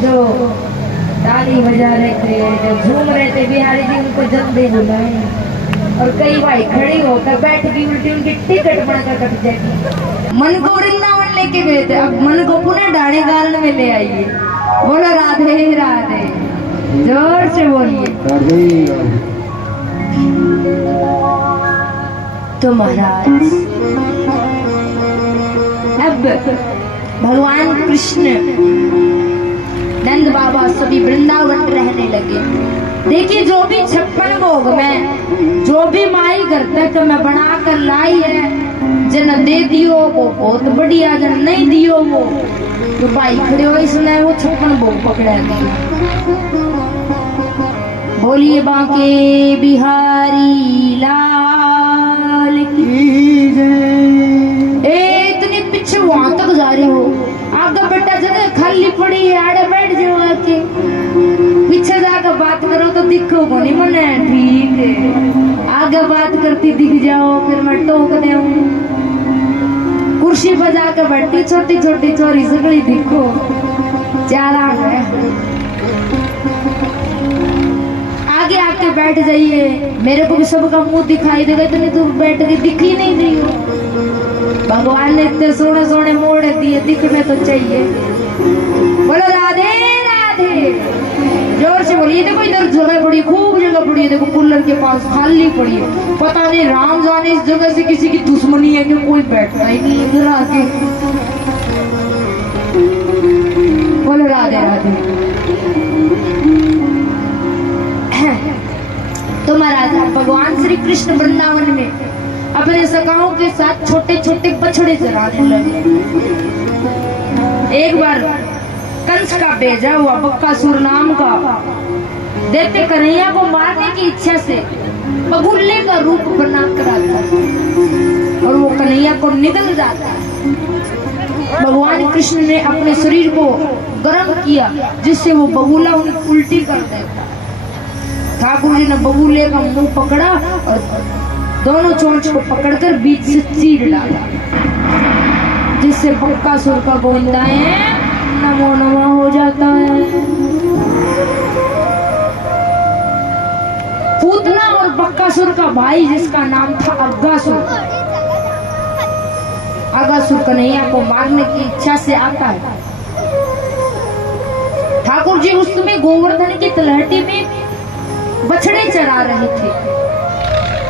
जो ताली बजा रहे थे, जो झूम रहे थे बिहारी जी, उनको जल्दी बुलाए। और कई भाई खड़ी होकर बैठ गई, उल्टी उनकी टिकट बनकर कट जाएगी। मन को वृंदावन लेके गए थे, अब मन को पुनः डाणे गालन में ले आइए। बोलो राधे राधे, जोर से बोलिए। तो महाराज अब भगवान कृष्ण नंद बाबा सभी वृंदावन रहने लगे। देखिए जो भी 56 भोग में जो भी माई घर तक मैं बना कर लाई है, जन दे दियो वो बहुत बढ़िया, जन नहीं दियो वो तो भाई खड़े हो इसने वो 56 भोग पकड़ा दिए। बोलिए बांके बिहारी लाल की जय। इतनी पीछे वहां तक जा रहे हो, आगे बेटा जगह खाली पड़ी है, आड़े बैठ जाओ आके, पीछे जाकर बात करो तो दिखो को नहीं मने। ठीक है, आगे बात करती दिख जाओ फिर मैं टोक दूं। कुर्सी पर जाकर बैठी छोटी छोटी चोरी सगड़ी दिखो, चारा है। आगे आके बैठ जाइए, मेरे को भी सबका मुंह दिखाई देगा, इतनी दूर बैठ के दिख ही नहीं रही हो। भगवान ने इतने सोने सोने मोड़ दिए, दिखने तो चाहिए। बोलो राधे राधे, जोर से बोलिए। देखो इधर जगह पड़ी, खूब जगह पड़ी है, देखो कूलर के पास खाली पड़ी है। पता नहीं राम जाने इस जगह से किसी की दुश्मनी है कि कोई बैठता ही नहीं इधर आके। बोलो राधे राधे। तो महाराज भगवान श्री कृष्ण वृंदावन में अपने सखाओं के साथ छोटे छोटे बछड़े चराने लगे। एक बार कंस का भेजा हुआ बक्कासुर नाम का दैत्य कन्हैया को मारने की इच्छा से बगुल्ले का रूप बना कर आता और वो कन्हैया को निगल जाता। भगवान कृष्ण ने अपने शरीर को गर्म किया जिससे वो बगुला उन्हें उल्टी कर देता। ठाकुर जी ने बगुले का मुंह पकड़ा और दोनों चोंच को पकड़कर बीच से चीर डाला, जिससे बक्कासुर का गोविंदाए नमो नमः हो जाता है। पूतना और बक्कासुर का भाई जिसका नाम था अगासुर, अगासुर कन्हैया को मारने की इच्छा से आता है। ठाकुर जी उस समय गोवर्धन की तलहटी में बछड़े चरा रहे थे,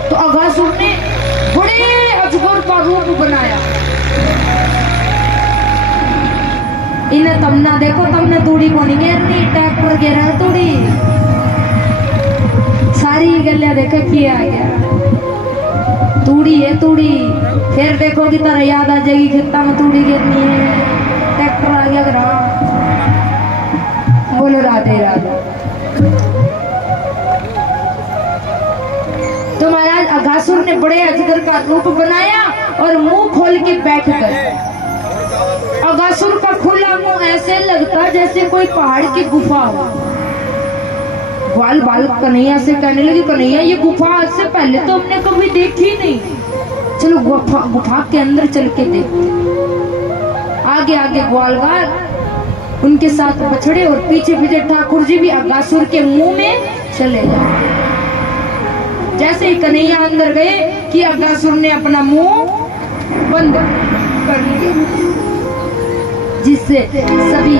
तो अगासुर ने बड़े अजगर का रूप बनाया। इन्हें तमना देखो, तमने तूड़ी को नहीं घेरनी, ट्रैक्टर घेरा तूड़ी सारी गलियां देखो किया गया, तूड़ी है तूड़ी। फिर देखो कि तरह याद आ जाएगी खेता में तूड़ी घेरनी है, ट्रैक्टर आ गया ग्राम। बोलो राधे राधे। तो महाराज अगासुर ने बड़े अजगर का रूप बनाया और मुंह खोल के बैठ गए। अगासुर का खुला मुंह ऐसे लगता जैसे कोई पहाड़ की गुफा हो। ग्वाल बाल कन्हैया से कहने लगी, कन्हैया ये गुफा आज से पहले तो हमने कभी देखी नहीं, चलो गुफा के अंदर चल के देखते। आगे आगे ग्वालवाल उनके साथ बछड़े और पीछे पीछे ठाकुर जी भी अगासुर के मुंह में चले गए। जैसे ही कन्हैया अंदर गए कि अगासुर ने अपना मुंह बंद कर लिया, जिससे सभी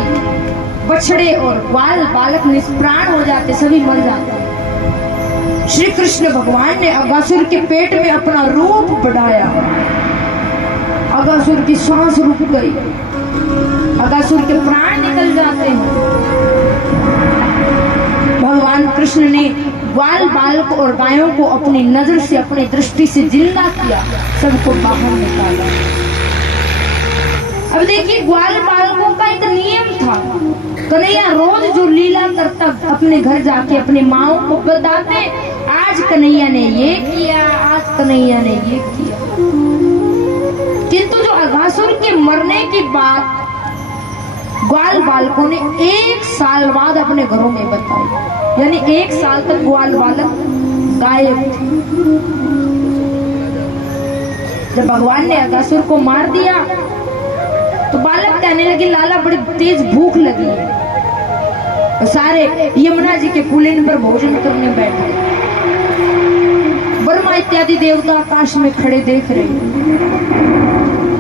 बछड़े और ग्वाल बालक निष्प्राण हो जाते, सभी मर जाते। श्री कृष्ण भगवान ने अगासुर के पेट में अपना रूप बढ़ाया। अगासुर की सांस रुक गई, अगासुर के प्राण निकल जाते हैं। भगवान कृष्ण ने ग्वाल बालक और गायों को अपनी नजर से, अपनी दृष्टि से जिंदा किया, सबको बाहर निकाला। अब देखिए, ग्वाल बालकों का एक नियम था। कन्हैया रोज जो लीला करता, अपने घर जाके अपनी माओ को बताते, आज कन्हैया ने ये किया, आज कन्हैया ने ये किया। किंतु जो अगासुर के मरने की बात ग्वाल बालकों ने 1 साल बाद अपने घरों में बताई, यानी 1 साल तक ग्वाल बालक गायब थे। जब भगवान ने अगासुर को मार दिया तो बालक कहने लगे, लाला बड़ी तेज भूख लगी है। तो सारे यमुना जी के पुलिन पर भोजन करने बैठे। ब्रह्मा इत्यादि देवता आकाश में खड़े देख रहे।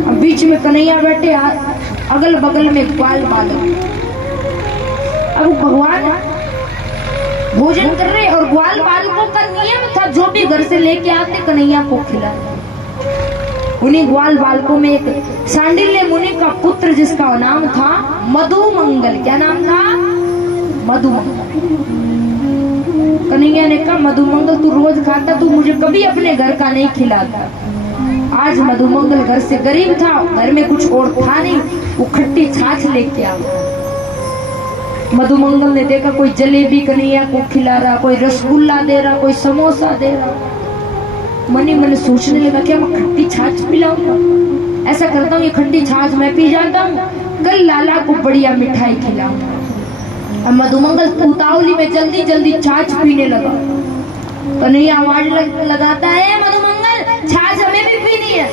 अब बीच में कन्हैया बैठे, अगल बगल में ग्वाल बालक। अब भगवान भोजन कर रहे और ग्वाल बालकों का नियम था, जो भी घर से लेके आते कन्हैया को खिलाते। उन्हीं ग्वाल बालकों में एक सांडिल्य मुनि का पुत्र, जिसका नाम था मधुमंगल। क्या नाम था? मधुमंगल। कन्हैया ने कहा, मधुमंगल तू रोज खाता, तू मुझे कभी अपने घर का नहीं खिलाता। आज मधुमंगल घर से गरीब था, घर में कुछ और था नहीं, वो खट्टी छाछ लेके आ। मधुमंगल ने देखा कोई जलेबी कन्हैया को खिला रहा, कोई रसगुल्ला दे रहा, कोई समोसा दे रहा। मन ही मन सोचने लगा, क्या मैं खट्टी छाछ पिलाऊंगा? ऐसा करता हूँ, ये खट्टी छाछ मैं पी जाता हूँ, कल लाला को बढ़िया मिठाई खिलाऊंगा। अब मधुमंगल उतावली में जल्दी जल्दी छाछ पीने लगा। कन्हैया आवाज लगाता है, मधुमंगल छाछ हमें भी पीनी है।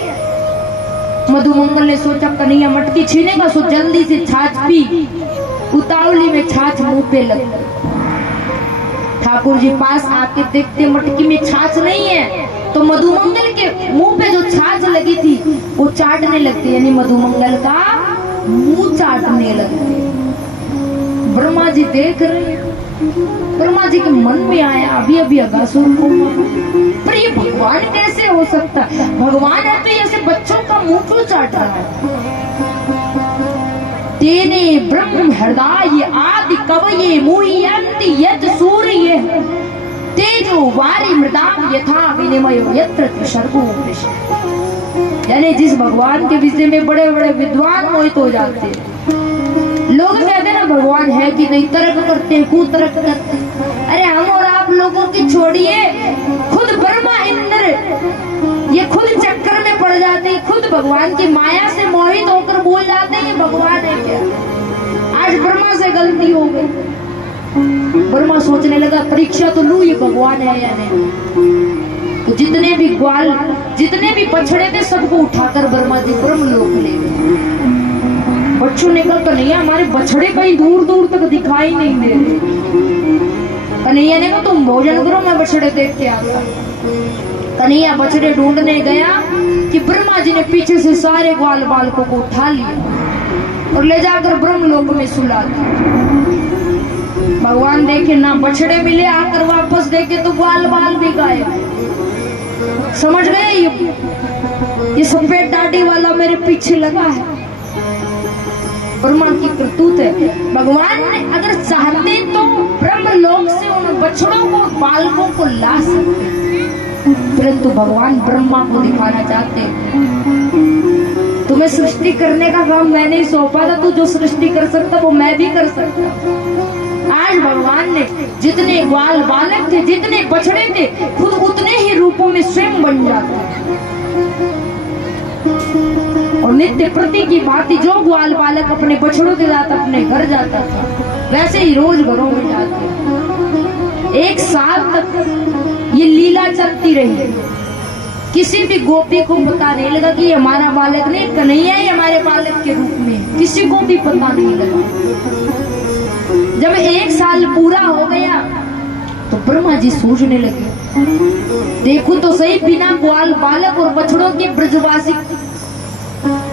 मधुमंगल ने सोचा कन्हैया मटकी छीनेगा, सो जल्दी से छाछ पी। उतावली में छाछ मुंह पे लग गई। ठाकुर जी पास आके देखते मटकी में छाछ नहीं है, तो मधुमंगल के मुंह पे जो छाछ लगी थी वो चाटने लगती, यानी मधुमंगल का मुंह चाटने लगते। ब्रह्मा जी देख रहे। ब्रह्मा जी के मन में आया, अभी अभी अगासुर को पर ये भगवान कैसे हो सकता? भगवान है तो ऐसे बच्चों का मुंह क्यों चाट रहा है? तेने ब्रह्म हृदय आदि कवये मुह्यन्ति यत् सूर्य तेजो वारी मृदाम यथा विनिमयो यत्र त्रिशर्गो वृषभ। यानी जिस भगवान के विषय में बड़े बड़े विद्वान मोहित हो जाते हैं। लोग कहते हैं ना भगवान है कि नहीं, तर्क करते हैं, कुतर्क करते हैं। अरे हम और आप लोगों की छोड़िए, खुद ब्रह्मा इंद्र ये खुद चक्कर में पड़ जाते हैं, खुद भगवान की माया से मोहित होकर बोल जाते हैं भगवान है क्या। आज ब्रह्मा से गलती हो गई। ब्रह्मा सोचने लगा परीक्षा तो लूं, ये भगवान है या नहीं। तो जितने भी ग्वाल, जितने भी बछड़े थे, सबको उठाकर ब्रह्मा जी ब्रह्मलोक ले गए। बच्चों ने कहा कन्हैया हमारे बछड़े कहीं दूर दूर तक दिखाई नहीं दे रहे। कन्हैया ने कहा तुम भोजन करो, मैं बछड़े देख के आता। कन्हैया बछड़े ढूंढने गया कि ब्रह्मा जी ने पीछे से सारे ग्वाल बालकों को उठा लिया और ले जाकर ब्रह्मलोक में सुला दिया। भगवान देखे ना बछड़े मिले, आकर वापस देखे तो ग्वाल बाल भी गायब। समझ गए ये सफेद दाढ़ी वाला मेरे पीछे लगा है, ब्रह्मा की करतूत है। भगवान ने अगर चाहते तो ब्रह्मलोक से उन बछड़ों को, बालकों को ला सकते, परंतु भगवान ब्रह्मा को दिखाना चाहते। तुम्हें सृष्टि करने का काम मैंने ही सौंपा था, तू जो सृष्टि कर सकता वो मैं भी कर सकता। आज भगवान ने जितने ग्वाल बालक थे, जितने बछड़े थे, खुद उतने ही रूपों में स्वयं बन जाते। और नित्य प्रति की भांति जो ग्वाल बालक अपने बछड़ों के साथ अपने घर जाता था, वैसे ही रोज घरों में जाते। 1 साल तक ये लीला चलती रही। किसी भी गोपी को पता नहीं लगा कि हमारा बालक नहीं, कन्हैया ही हमारे बालक के रूप में, किसी को भी पता नहीं लगा। जब 1 साल पूरा हो गया तो ब्रह्मा जी सोचने लगे, देखो तो सही, बिना ग्वाल बालक और बछड़ों के ब्रजवासी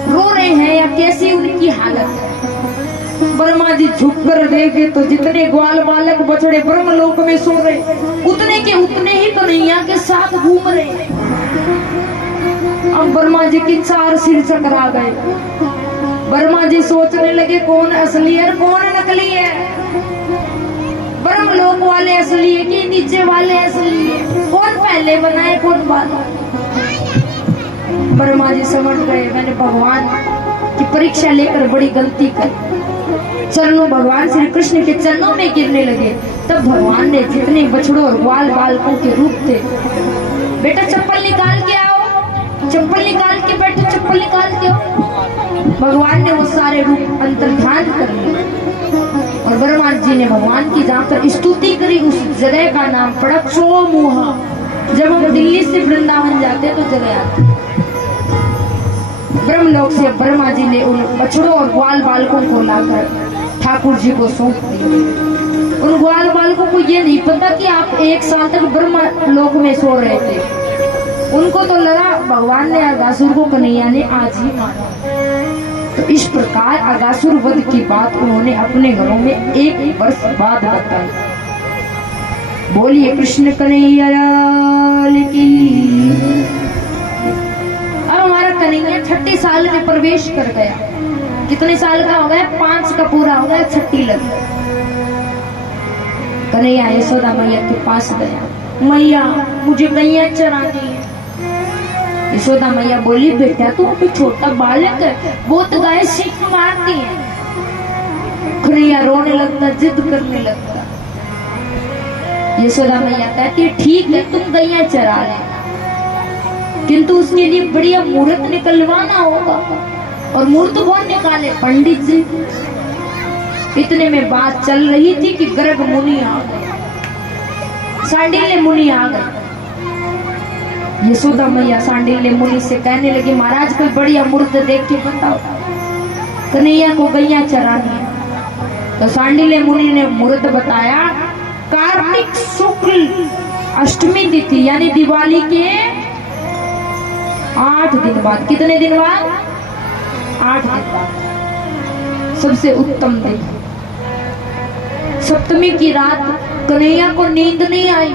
रो रहे हैं या कैसी उनकी हालत है। ब्रह्मा जी झुक कर देखे तो जितने ग्वाल बालक बछड़े ब्रह्मलोक में सो रहे, उतने के उतने ही कन्हैया के साथ घूम रहे। अब ब्रह्मा जी की चार सिर चकरा गए। ब्रह्मा जी सोचने लगे कौन असली है कौन नकली है, ब्रह्मलोक वाले असली है कि नीचे वाले असली है, कौन पहले बनाए कौन बाद। ब्रह्मा जी समझ गए मैंने भगवान की परीक्षा लेकर बड़ी गलती कर। चरणों भगवान श्री कृष्ण के चरणों में गिरने लगे। तब भगवान ने जितने बछड़ों और ग्वाल बालकों के रूप थे, बेटा चप्पल निकाल के आओ, चप्पल निकाल के बैठो, चप्पल निकाल के आओ। भगवान ने वो सारे रूप अंतर्ध्यान कर लिए और ब्रह्मा जी ने भगवान की जहाँ पर स्तुति करी उस जगह का नाम पड़ा चौमुहा। जब हम दिल्ली से वृंदावन जाते तो जगह आती। ब्रह्मलोक से ब्रह्मा जी ने उन बछड़ों और ग्वाल बालकों को लाकर ठाकुर जी को सौंप दिया। उन ग्वाल बालकों को ये नहीं पता कि आप 1 साल तक ब्रह्मलोक में सो रहे थे। उनको तो लगा भगवान ने अगासुर को कन्हैया ने आज ही मारा। तो इस प्रकार अगासुर वध की बात उन्होंने अपने घरों में 1 वर्ष बाद बताई। बोलिए कृष्ण कन्हैया लाल की। अब हमारा कन्हैया 36 साल में प्रवेश कर गया। कितने साल का हो गया? 5 का पूरा हो गया, 36 लग। कन्हैया यशोदा मैया के पास गया। मैया मुझे गैया चरानी है। यशोदा मैया बोली बेटा तू अभी छोटा बालक है, बहुत गाय सीख मारती है। कन्हैया रोने लगता, जिद करने लगता। यशोदा मैया कहती है ठीक है तुम गैया चरा ले, किंतु उसके लिए बढ़िया मुहूर्त निकलवाना होगा। और मुहूर्त कौन निकाले? पंडित जी। इतने में बात चल रही थी कि गर्ग मुनि आ गए, सांडिल्य मुनि आ गए। यशोदा मैया सांडिल्य मुनि से कहने लगी महाराज कोई बढ़िया मुहूर्त देख के बताओ, कन्हैया को गैया चरानी है। तो सांडिल्य मुनि ने मुहूर्त बताया कार्तिक शुक्ल अष्टमी तिथि यानी दिवाली के 8 दिन बाद। कितने दिन बाद? 8 दिन बाद सबसे उत्तम दिन। सप्तमी की रात कन्हैया को नींद नहीं आई।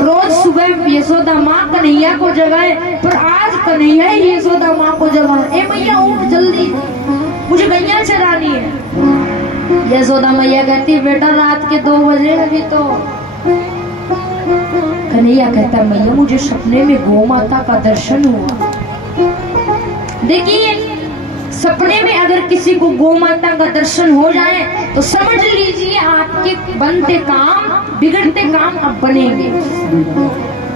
रोज सुबह यशोदा माँ कन्हैया को जगाए, पर आज कन्हैया ही यशोदा माँ को जगाए। ए मैया उठ जल्दी, मुझे गैया चरानी है। यशोदा मैया कहती बेटा रात के 2 बजे अभी तो। कन्हैया कहता मैया मुझे सपने में गौ माता का दर्शन हुआ। देखिए सपने में अगर किसी को गौ माता का दर्शन हो जाए तो समझ लीजिए आपके बनते काम बिगड़ते काम अब बनेंगे।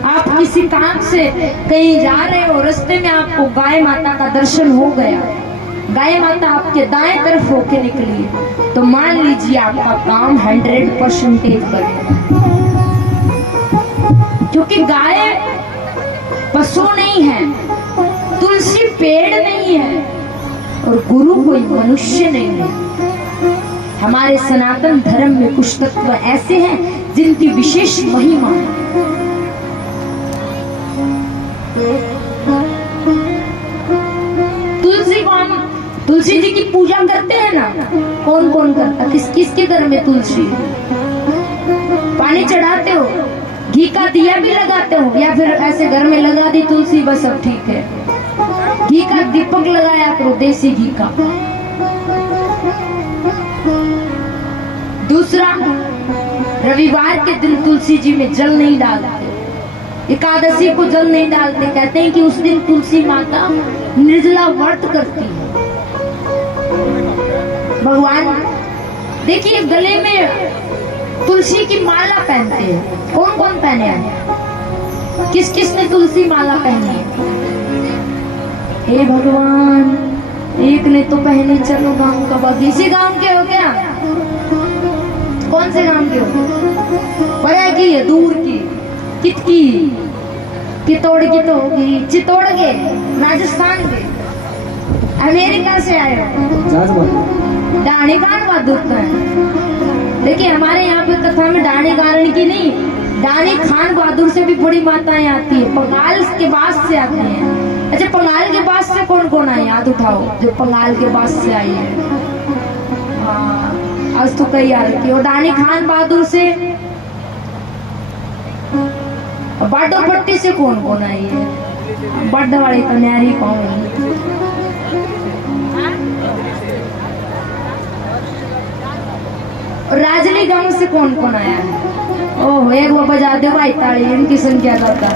आप किसी काम से कहीं जा रहे हो, रास्ते में आपको गाय माता का दर्शन हो गया, गाय माता आपके दाएं तरफ होके निकली, तो मान लीजिए आपका काम 100% बनेगा। क्योंकि गाय पशु नहीं है, तुलसी पेड़ नहीं है और गुरु कोई मनुष्य नहीं है। हमारे सनातन धर्म में कुछ तत्व ऐसे हैं जिनकी विशेष महिमा है। तुलसी जी की पूजा करते हैं ना, कौन कौन करता? किसके घर में तुलसी? पानी चढ़ाते हो, घी का दिया भी लगाते हो, या फिर ऐसे घर में लगा दी तुलसी बस अब ठीक है। घी का दीपक लगाया करो, देसी घी का। दूसरा, रविवार के दिन तुलसी जी में जल नहीं डालते, एकादशी को जल नहीं डालते। कहते हैं कि उस दिन तुलसी माता निर्जला व्रत करती है। भगवान देखिए गले में तुलसी की माला पहनते हैं। कौन कौन पहने हैं? किस किस ने तुलसी माला पहनी है? हे भगवान, एक ने तो पहनी। चलो गांव का बाकी इसी गांव के हो क्या? कौन से गांव के हो? परे की है, दूर की? कितकी? कितोड़ की तो होगी। चित्तौड़ के, राजस्थान के, अमेरिका से आए हो। डाणी कान बात होता है। देखिए हमारे यहाँ पे कथा में डाणी कारण की नहीं, डाणी खान बहादुर से भी बड़ी माताएं आती है, बंगाल के पास से आती हैं। अच्छा बंगाल के पास से कौन कौन आए? याद उठाओ जो बंगाल के पास से आई है। आज तो कई आ रखी और दानी खान बहादुर से बाडो पट्टी से कौन कौन आई है? बाडा वाली तो न्यारी कौन है? राजली गांव से कौन कौन आया है? ओह एक वो बजा दो भाई ताली, इनकी संख्या ज्यादा।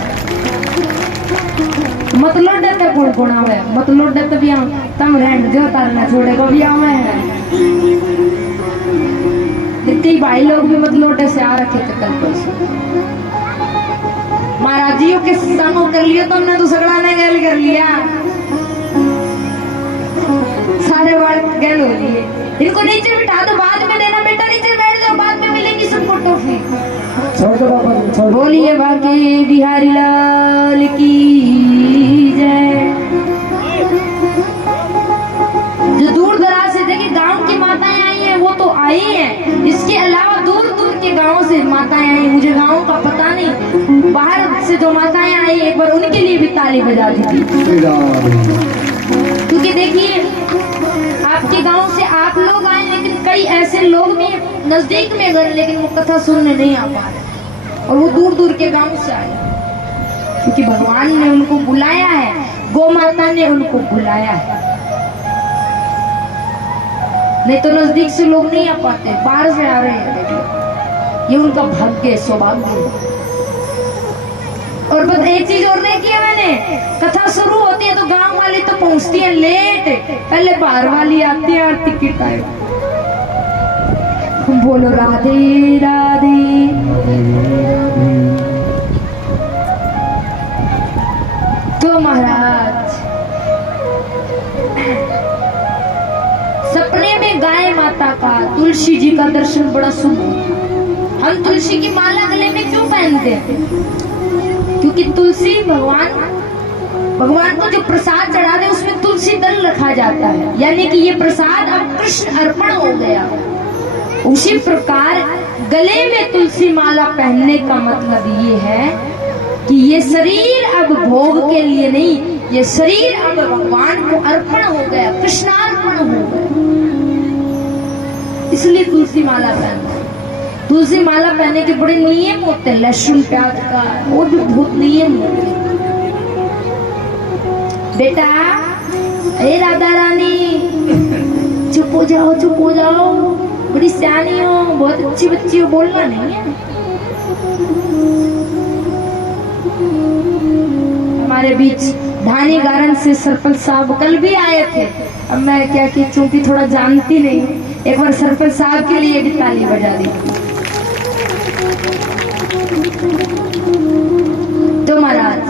मतलब डरते कौन कौन आवे? मतलब डरते भी हम तम रहन जो तारना छोड़े को भी आवे हैं। कई भाई लोग भी मतलब से आ रखे थे कल परसों। महाराजियों के संग कर लिया तो हमने तो सगड़ा ने गैल कर लिया, सारे वाल गैल हो लिए। इनको नीचे बिठा दो, बाद में देना बेटा, नीचे बैठ जाओ, बाद में मिलेगी सबको टॉफी। छोड़ दो बाबा, बोलिए बाकी बिहारी लाल की जय। जो दूर दराज से देखिए गांव की माताएं आई हैं वो तो आई हैं, इसके अलावा दूर दूर के गांवों से माताएं आई। मुझे गांव का पता नहीं, बाहर से जो माताएं आई एक बार उनके लिए भी ताली बजा दी, क्योंकि देखिए आपके गांव से आप लोग आए, लेकिन कई ऐसे लोग भी नजदीक में गए लेकिन वो कथा सुनने नहीं आ पा रहे, और वो दूर दूर के गांव से आए, क्योंकि भगवान ने उनको बुलाया है, गौ माता ने उनको बुलाया है। नहीं तो नजदीक से लोग नहीं आ पाते, बाहर से आ रहे हैं। ये उनका भाग्य सौभाग्य है। और बस एक चीज और नहीं किया मैंने, कथा शुरू होती है तो गांव वाली तो पहुंचती है लेट, पहले बाहर वाली आती है आरती के टाइम। बोलो राधे राधे। तो महाराज सपने में गाय माता का, तुलसी जी का दर्शन बड़ा शुभ। हम तुलसी की माला गले में क्यों पहनते हैं? क्योंकि तुलसी भगवान को जो प्रसाद चढ़ा दे उसमें तुलसी दल रखा जाता है, यानी कि ये प्रसाद अब कृष्ण अर्पण हो गया। उसी प्रकार गले में तुलसी माला पहनने का मतलब ये है कि ये शरीर अब भोग के लिए नहीं, ये शरीर अब भगवान को अर्पण हो गया, कृष्णार्पण हो गया। इसलिए तुलसी माला पहनना। तुलसी माला पहनने के बड़े नियम होते हैं, लहसुन प्याज का और भी बहुत नियम होते हैं। बेटा हे राधा रानी चुप हो जाओ, चुप हो जाओ, बड़ी सियानी हो, बहुत अच्छी बच्ची हो, बोलना नहीं है। हमारे बीच ढानी गारन से सरपंच साहब कल भी आए थे। अब मैं क्या कि चूंकि थोड़ा जानती नहीं, एक बार सरपंच साहब के लिए भी ताली बजा दी। तो महाराज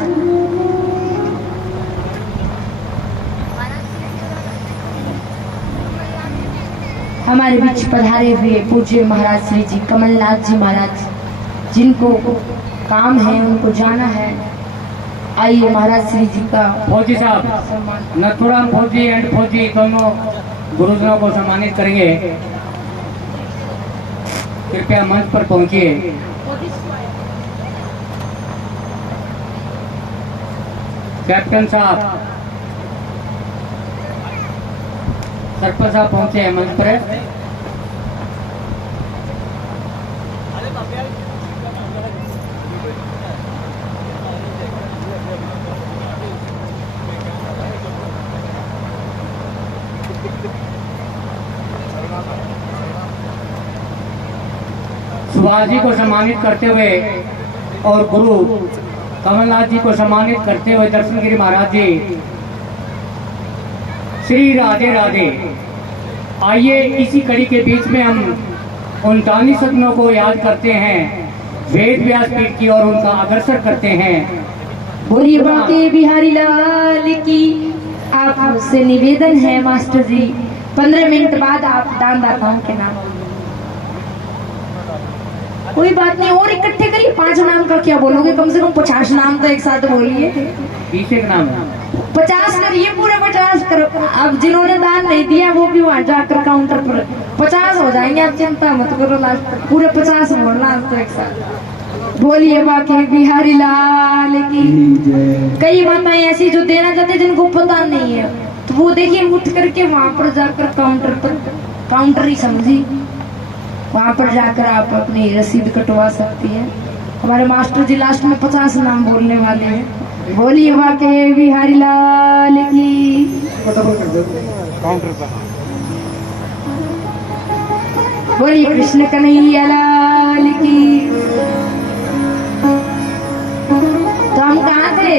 हमारे बीच पधारे हुए पूज्य महाराज श्री जी कमलनाथ जी महाराज, जिनको काम है उनको जाना है, आइए महाराज श्री जी का। फौजी साहब, नथुराम फौजी एंड फौजी दोनों गुरुजनों को सम्मानित करेंगे। कृपया मंच पर पहुंचिए। कैप्टन साहब, सरपंच साहब पहुंचे हैं मंच पर। सुभाष जी को सम्मानित करते हुए और गुरु कमलनाथ जी को सम्मानित करते हुए दर्शनगिरी महाराज जी, श्री राधे राधे। आइए इसी कड़ी के बीच में हम उन दानी सज्जनों को याद करते हैं, वेद व्यास पीठ की और उनका अग्रसर करते हैं। बोलिए बाके बिहारी लाल की। आपसे निवेदन है मास्टर जी, 15 मिनट बाद आप दानदाताओं के नाम। कोई बात नहीं, और इकट्ठे करिए। 5 नाम का क्या बोलोगे, कम से कम 50 नाम तो एक साथ बोलिए। 20 नाम 50 करिए, पूरे 50 करो। अब जिन्होंने दान नहीं दिया वो भी वहां जाकर काउंटर पर 50 हो जाएंगे, आप चिंता मत करो। लास्ट तक पूरे 50 बोलना तो एक साथ। बोलिए बाकी बिहारी लाल की। कई माताएं ऐसी जो देना चाहते जिनको पता नहीं है, तो वो देखिए उठ करके वहां पर जाकर काउंटर पर, काउंटर ही समझी वहां पर जाकर आप अपनी रसीद कटवा सकती हैं। हमारे मास्टर जी लास्ट में 50 नाम बोलने वाले हैं। बोलिए वाके बिहारी लाल की। बोलिए कृष्ण कन्हैया लाल की। तो हम कहाँ थे,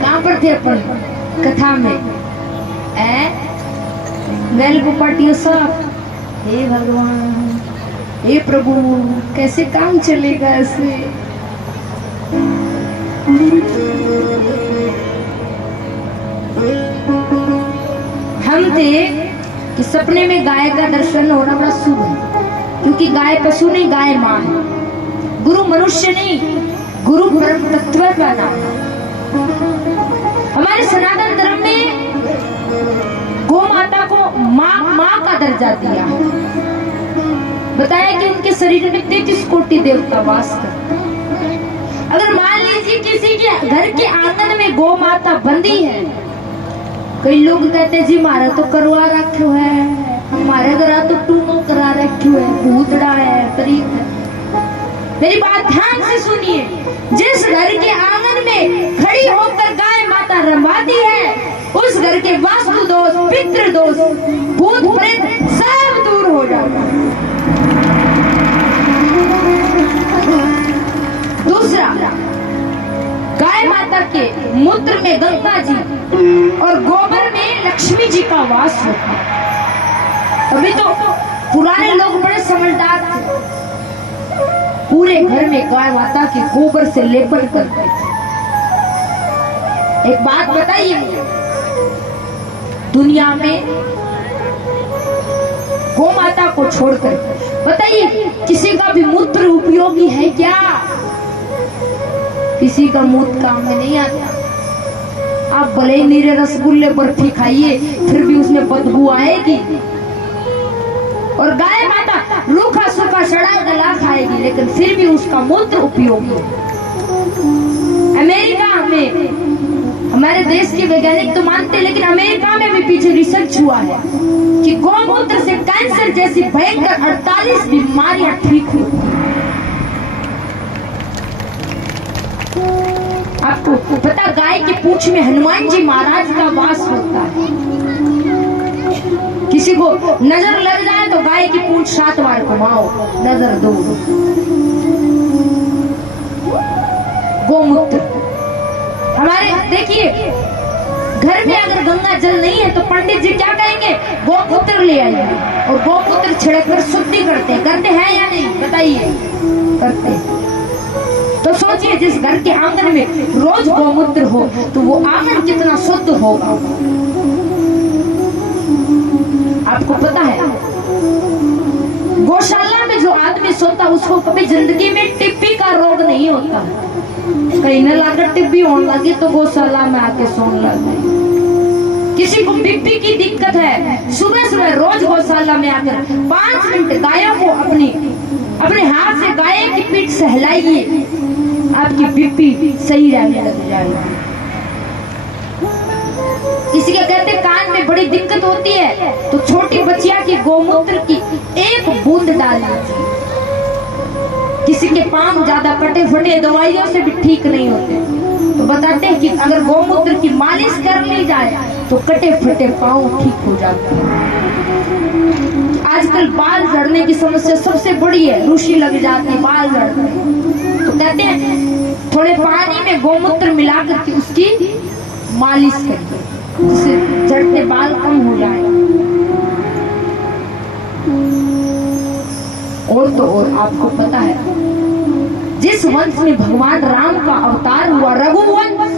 कहाँ पर थे अपन कथा में? गैल गोपाटियों सब, हे भगवान, हे प्रभु, कैसे काम चलेगा ऐसे? हम थे कि सपने में गाय का दर्शन होना बड़ा शुभ है, क्योंकि गाय पशु नहीं, गाय माँ है। गुरु मनुष्य नहीं, गुरु परम तत्व का नाम है। हमारे सनातन धर्म में गौ माता को माँ का दर्जा दिया है। बताया कि उनके शरीर में 33 कोटि देवता वास करते हैं। अगर मान लीजिए किसी के घर के आंगन में गौ माता बंदी है, कई लोग कहते जी हमारा तो करवा रखो है, हमारे घर तो टूनो करा रखो है, भूतड़ा है, प्रीत है। मेरी बात ध्यान से सुनिए, जिस घर के आंगन में खड़ी होकर गाय माता रमाती है, उस घर के वास्तु दोष, पितृ दोष, भूत प्रेत सब दूर हो जाता है। दूसरा, गाय माता के मूत्र में गंगा जी और गोबर में लक्ष्मी जी का वास होता है। अभी तो पुराने लोग बड़े समझदार थे, पूरे घर में गाय माता के गोबर से लेपन करते थे। एक बात बताइए, दुनिया में गौ माता को छोड़कर बताइए किसी का भी मूत्र उपयोगी है क्या? किसी का मूत्र काम में नहीं आता। आप भले ही नीरे रसगुल्ले बर्फी खाइए, फिर भी उसमें बदबू आएगी। और गाय माता रूखा सूखा सड़ा गला खाएगी, लेकिन फिर भी उसका मूत्र उपयोगी। अमेरिका में हमारे देश के वैज्ञानिक तो मानते, लेकिन अमेरिका में भी पीछे रिसर्च हुआ है कि गौमूत्र से कैंसर जैसी भयंकर 48 बीमारियां ठीक हुई। आपको पता, गाय की पूंछ में हनुमान जी महाराज का वास होता है। किसी को नजर लग जाए तो गाय की पूंछ 7 बार घुमाओ, नजर दो। गोमूत्र हमारे देखिए, घर में अगर गंगा जल नहीं है तो पंडित जी क्या कहेंगे? गोमूत्र ले आइए, और गोमूत्र छिड़क कर शुद्धि करते हैं या नहीं? बताइए, करते हैं। तो सोचिए, जिस घर के आंगन में रोज गोमूत्र हो तो वो आंगन कितना शुद्ध होगा। आपको पता है, गौशाला में जो आदमी सोता उसको कभी जिंदगी में टिब्बी का रोग नहीं होता। कहीं न लाकर टिब्बी होने लगी तो गौशाला में आके सोने लगे। किसी को बीपी की दिक्कत है, सुबह सुबह रोज गौशाला में आकर 5 मिनट गायों को अपने हाथ से गाय की पीठ सहलाइए, आपकी बीपी सही रहने लग जाएगी। किसी के कहते कान में बड़ी दिक्कत होती है तो छोटी बच्चिया की गोमूत्र की 1 बूंद डाल लीजिए। किसी के पांव ज्यादा कटे फटे दवाइयों से भी ठीक नहीं होते, तो बताते हैं कि अगर गोमूत्र की मालिश कर ली जाए तो कटे फटे पांव ठीक हो जाते हैं। आजकल बाल झड़ने की समस्या सबसे बड़ी है, रूसी लग जाती है, बाल झड़ते हैं। तो कहते हैं थोड़े पानी में गोमूत्र मिलाकर के उसकी मालिश करिए, जिससे झड़ते बाल कम हो जाए। और तो और आपको पता है, जिस वंश में भगवान राम का अवतार हुआ, रघुवंश,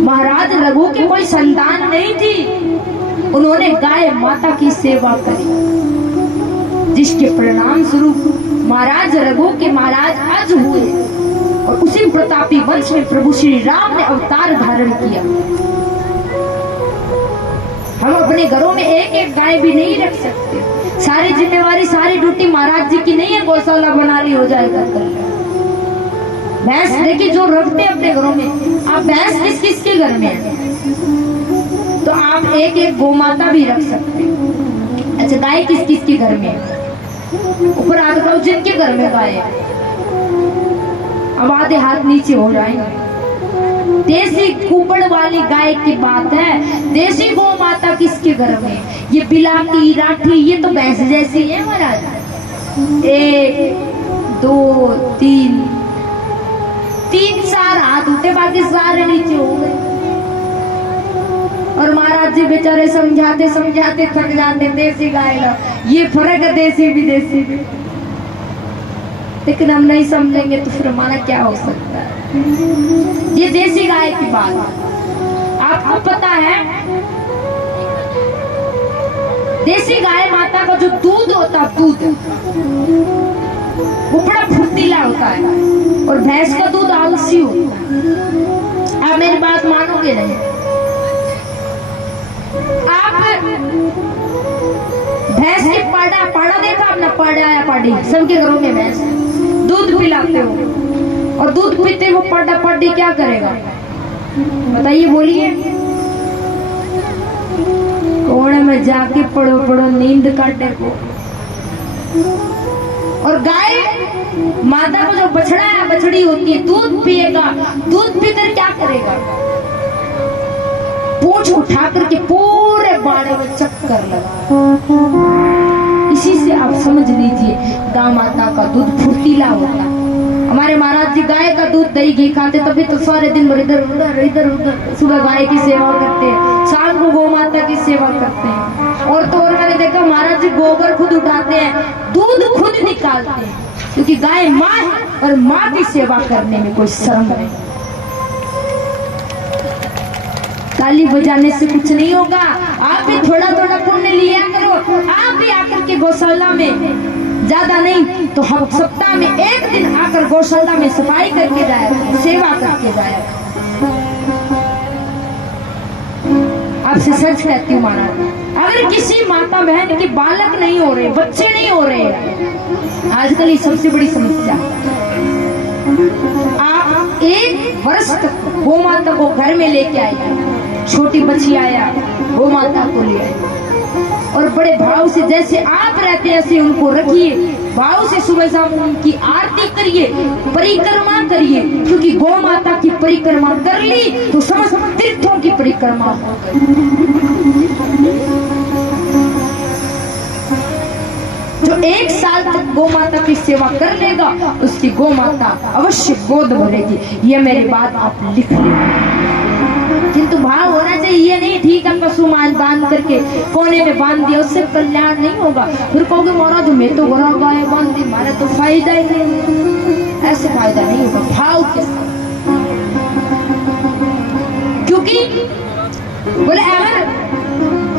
महाराज रघु की कोई संतान नहीं थी, उन्होंने गाय माता की सेवा करी, जिसके परिणाम स्वरूप महाराज रघु के महाराज आज हुए। और उसी प्रतापी वंश में प्रभु श्री राम ने अवतार धारण किया। हम अपने घरों में एक एक गाय भी नहीं रख सकते, सारी जिम्मेवारी, सारी ड्यूटी महाराज जी की नहीं है। गौशाला बना ली हो जाएगा। भैंस देखिए जो रखते हैं अपने घरों में, आप भैंस किस किस के घर में है, तो आप एक एक गौ माता भी रख सकते हैं। अच्छा गाय किस किस के घर में? ऊपर हाथ उठाओ जिनके घर में गाय है। अब आधे हाथ नीचे हो जाएंगे। देसी कुबड़ वाली गाय की बात है। देसी गौ माता किसके घर में? ये बिलाती राठी ये तो भैंस जैसी है महाराज। 1 2 3 4 हाथ उठे, बाकी सारे नीचे हो गए। और महाराज जी बेचारे समझाते समझाते थक जाते। देसी गाय ला, ये फर्क है देसी विदेशी में। लेकिन हम नहीं समझेंगे तो फिर हमारा क्या हो सकता है। ये देसी गाय की बात आपको पता है। देसी गाय माता का जो दूध होता है, दूध वो बड़ा फुर्तीला होता है और भैंस का दूध आलसी होता है। आप मेरी बात मानोगे नहीं? आप भैंस की पाड़ा देखा आपने? पाड़ा या पाड़ी सबके घरों में भैंस दूध पिलाते हो और दूध पीते वो पाड़ी क्या करेगा बताइए, बोलिए। कोने में जाके पड़ो नींद काटे को। और गाय माता को जो बछड़ा या बछड़ी होती है दूध पिएगा, दूध पीकर क्या करेगा? पूंछ उठा करके पूरे बाड़े में चक्कर लगा। इसी से आप समझ लीजिए गाय माता का दूध फुर्तीला होता है। हमारे महाराज जी गाय का दूध दही घी खाते, तभी तो सारे दिन भर इधर उधर सुबह गाय की सेवा करते हैं, शाम को गौ माता की सेवा करते हैं। और तो और मैंने देखा महाराज जी गोबर खुद उठाते हैं, दूध खुद निकालते हैं, क्योंकि गाय माँ है और माँ की सेवा करने में कोई शर्म नहीं। ताली बजाने से कुछ नहीं होगा। आप भी थोड़ा थोड़ा पुण्य लिया करो। आप भी आकर के गौशाला में, ज्यादा नहीं तो हम सप्ताह में 1 दिन आकर गौशाला में सफाई करके जाया, सेवा करके जाया। आपसे सच कहती हूँ महाराज, अगर किसी माता बहन की बालक नहीं हो रहे, बच्चे नहीं हो रहे, आजकल ये सबसे बड़ी समस्या। आप 1 वर्ष तक गौ माता को घर में लेके आए, छोटी बच्ची आया गौ माता को ले आए और बड़े भाव से जैसे आप रहते हैं ऐसे उनको रखिए। भाव से सुबह शाम उनकी आरती करिए, परिक्रमा करिए, क्योंकि गौ माता की परिक्रमा कर ली तो समस्त तीर्थों की परिक्रमा हो गई। जो 1 साल तक गौ माता की सेवा कर लेगा उसकी गौ माता अवश्य गोद भरेगी। ये मेरी बात आप लिख लें। किंतु भाव होना चाहिए, ये नहीं ठीक है पशुमान बांध करके कोने में बांध दिया, उससे कल्याण नहीं होगा। फिर कहोगे महाराज मैं तो घोड़ा गाय बांध दी, हमारा तो फायदा ही नहीं। ऐसे फायदा नहीं होगा भाव के साथ, क्योंकि बोले अगर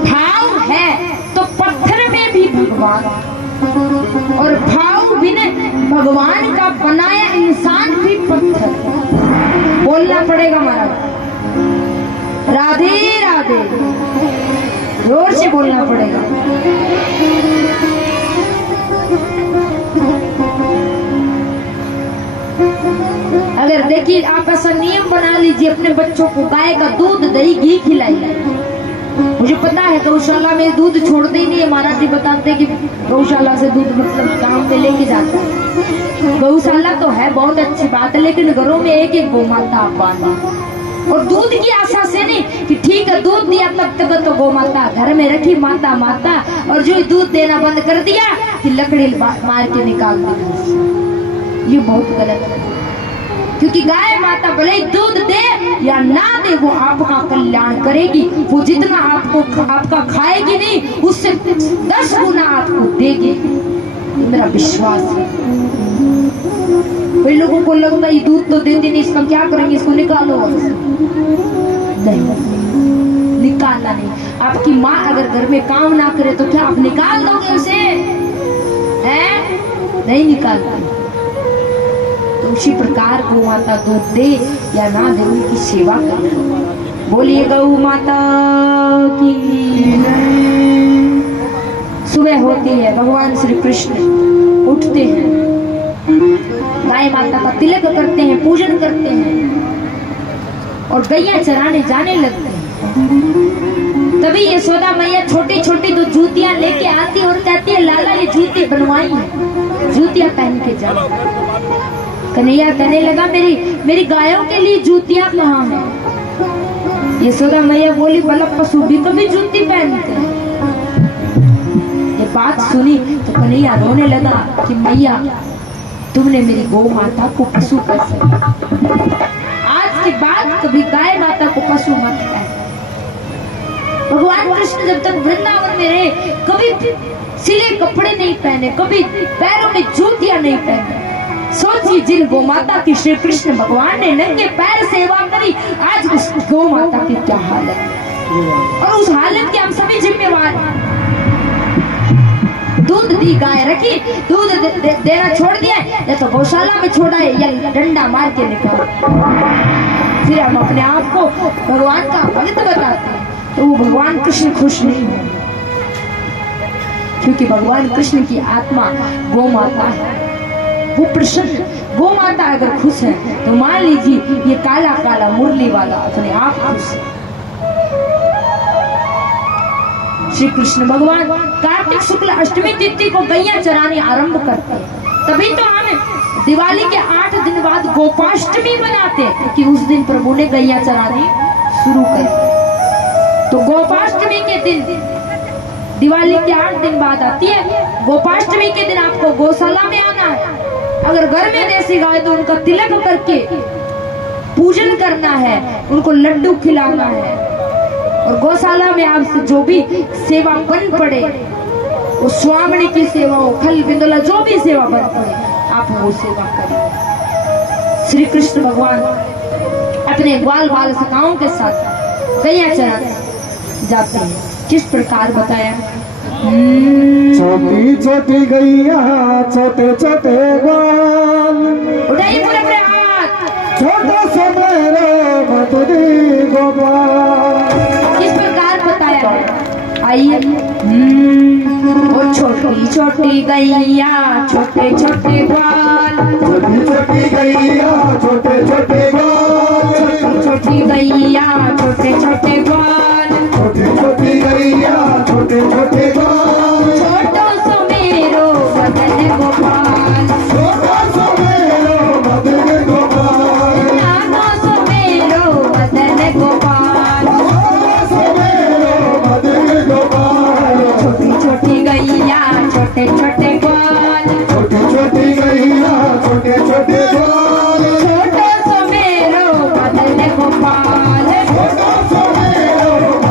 भाव है तो पत्थर में भी भगवान, और भाव बिना भगवान का बनाया इंसान भी पत्थर। बोलना पड़ेगा महाराज राधे राधे, जोर से बोलना पड़ेगा। अगर देखिए आप ऐसा नियम बना लीजिए, अपने बच्चों को गाय का दूध दही घी खिलाइए। मुझे पता है गौशाला में दूध छोड़ते ही नहीं है, महाराज जी बताते कि गौशाला से दूध मतलब काम पे लेके जाता है। गौशाला तो है बहुत अच्छी बात है, लेकिन घरों में 1 गौ माता आप बांधा, और दूध की आशा से नहीं कि ठीक है दूध दिया तब तक तो गौ माता घर में रखी माता माता, और जो दूध देना बंद कर दिया कि लकड़ी मार के निकाल दी। ये बहुत गलत है, क्योंकि गाय माता भले ही दूध दे या ना दे वो आपका कल्याण करेगी। वो जितना आपका खाएगी नहीं उससे 10 गुना आपको देगी, मेरा विश्वास है। कई लोगों को लगता है ये दूध तो देती नहीं, इसका क्या करेंगे, इसको निकालो। नहीं, निकालना नहीं। आपकी माँ अगर घर में काम ना करे तो क्या आप निकाल दोगे उसे? हैं? नहीं निकालना। तो उसी प्रकार गौ माता दूध दे या ना दे उनकी सेवा करें। बोलिए गौ माता की। सुबह होती है, भगवान श्री कृष्ण उठते हैं, गाय माता का तिलक करते हैं, पूजन करते हैं और गैया चराने जाने लगते हैं। तभी यशोदा मैया छोटी छोटी दो जूतियां लेके आती और कहती है लाला ये जूती बनवाई है, जूतियां पहन के जाओ। कन्हैया कहने लगा मेरी गायों के लिए जूतियां कहाँ हैं? यशोदा मैया बोली भला पशु भी कभी जूती पहनते हैं? ये बात सुनी तो कन्हैया रोने लगा कि मैया तुमने मेरी गौ माता को पशु कैसे, आज के बाद कभी गाय माता को पशु मत कहना। भगवान कृष्ण जब तक वृंदावन में रहे कभी सिले कपड़े नहीं पहने, कभी पैरों में जूतियां नहीं पहने। सोचिए जिन गौ माता की श्री कृष्ण भगवान ने नंगे पैर सेवा करी, आज उस गौ माता की क्या हालत है, और उस हालत के हम सभी जिम्मेवार हैं। दूध दी गाय रखी, दूध देना छोड़ दिया या तो गौशाला में छोड़ा है या डंडा मार के निकाल, फिर हम अपने आप को भगवान का भक्त बताते हैं, तो वो भगवान कृष्ण खुश नहीं है, क्योंकि भगवान कृष्ण की आत्मा गौ माता है, वो प्रसन्न। गौ माता अगर खुश है तो मान लीजिए ये काला काला मुरली वाला अपने आप खुश है। श्री कृष्ण भगवान कार्तिक शुक्ल अष्टमी तिथि को गैया चराने आरंभ करते हैं, तभी तो हम दिवाली के 8 दिन बाद गोपाष्टमी मनाते हैं, क्योंकि उस दिन प्रभु ने गैया चराने शुरू कर। तो गोपाष्टमी के दिन, दिवाली के 8 दिन बाद आती है गोपाष्टमी के दिन, आपको गौशाला में आना है। अगर घर में देसी गाय तो उनका तिलक करके पूजन करना है, उनको लड्डू खिलाना है, और गौशाला में आपसे जो भी सेवा बन पड़े, वो स्वामिनी की सेवा हो, खल बिंदला जो भी सेवा बन पड़े, आप वो सेवा करिए। श्री कृष्ण भगवान अपने ग्वाल बाल सखाओं के साथ गैया चराने जाते हैं। किस प्रकार बताया? छोटी छोटी गैया छोटे छोटे ग्वाल, उठाइए पूरे अपने हाथ। छोटा सा मेरा मधुरी गोपाल। किस प्रकार बताया? आइए। ओ छोटी छोटी गैया छोटे छोटे ग्वाल, छोटी छोटी गैया छोटे छोटे ग्वाल, छोटी गैया छोटे छोटे ग्वाल, छोटी छोटी गैया छोटे छोटे ग्वाल, छोटो सो मेरो बदन गोपाल, छोटा सा मेरा मधुरी गोपाल, नानो सो मेरो बदन गोपाल, छोटा सा मेरा मधुरी गोपाल, छोटी छोटी गैया छोटे छोटे ग्वाल, छोटी छोटी गैया छोटे छोटे ग्वाल, छोटो सो मेरो बदन गोपाल, छोटा सा मेरा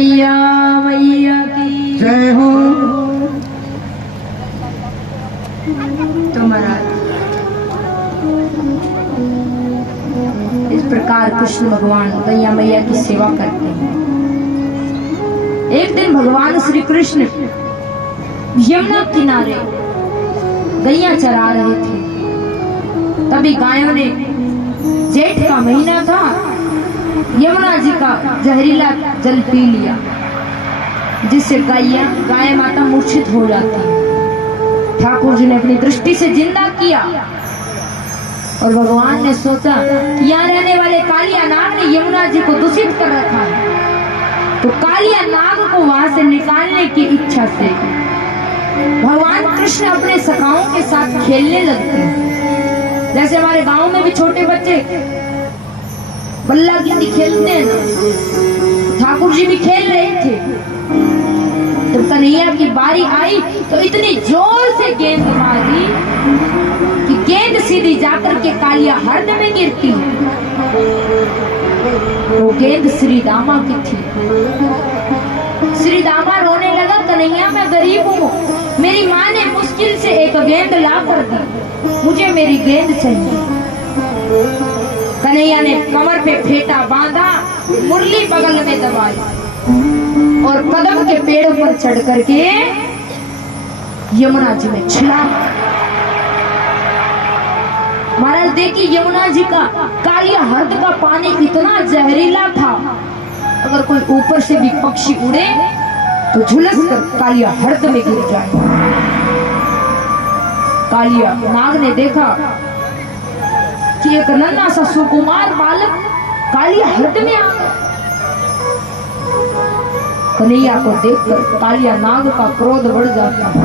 मैया मैया की जय हो। तो महाराज इस प्रकार कृष्ण भगवान गैया मैया की सेवा करते हैं। एक दिन भगवान श्री कृष्ण यमुना किनारे गैया चरा रहे थे। तभी गायों ने, जेठ का महीना था, यमुना जी का जहरीला जल पी लिया, जिससे गाय माता मूर्छित हो जाती है। ठाकुर जी ने अपनी दृष्टि से जिंदा किया और भगवान ने सोचा कि यहाँ रहने वाले कालिया नाग ने यमुना जी को दूषित कर रखा है, तो कालिया नाग को वहां से निकालने की इच्छा से भगवान कृष्ण अपने सखाओं के साथ खेलने लगते हैं। जैसे हमारे गांव में भी छोटे बच्चे बल्ला गिल्ली खेलते हैं ना, ठाकुर जी भी खेल रहे थे। जब कन्हैया की बारी आई तो इतनी जोर से गेंद मारी कि गेंद सीधी जाकर के कालिया हर्द में गिरती। वो गेंद श्री दामा की थी। श्री दामा रोने लगा, कन्हैया मैं गरीब हूँ, मेरी माँ ने मुश्किल से एक गेंद ला कर दी, मुझे मेरी गेंद चाहिए। कन्हैया ने कमर पे फेंटा बांधा, मुरली बगल में दबाई और कदम के पेड़ पर चढ़ करके यमुना जी में छिला। महाराज देखिए, यमुना जी का कालिया हर्द का पानी इतना जहरीला था, अगर कोई ऊपर से भी पक्षी उड़े तो झुलस कर कालिया हर्द में गिर जाए। कालिया नाग ने देखा कि एक नन्हा सा सुकुमार बालक कालिया हर्द में आ गया। कन्हैया को देखकर कालिया नाग का क्रोध बढ़ जाता है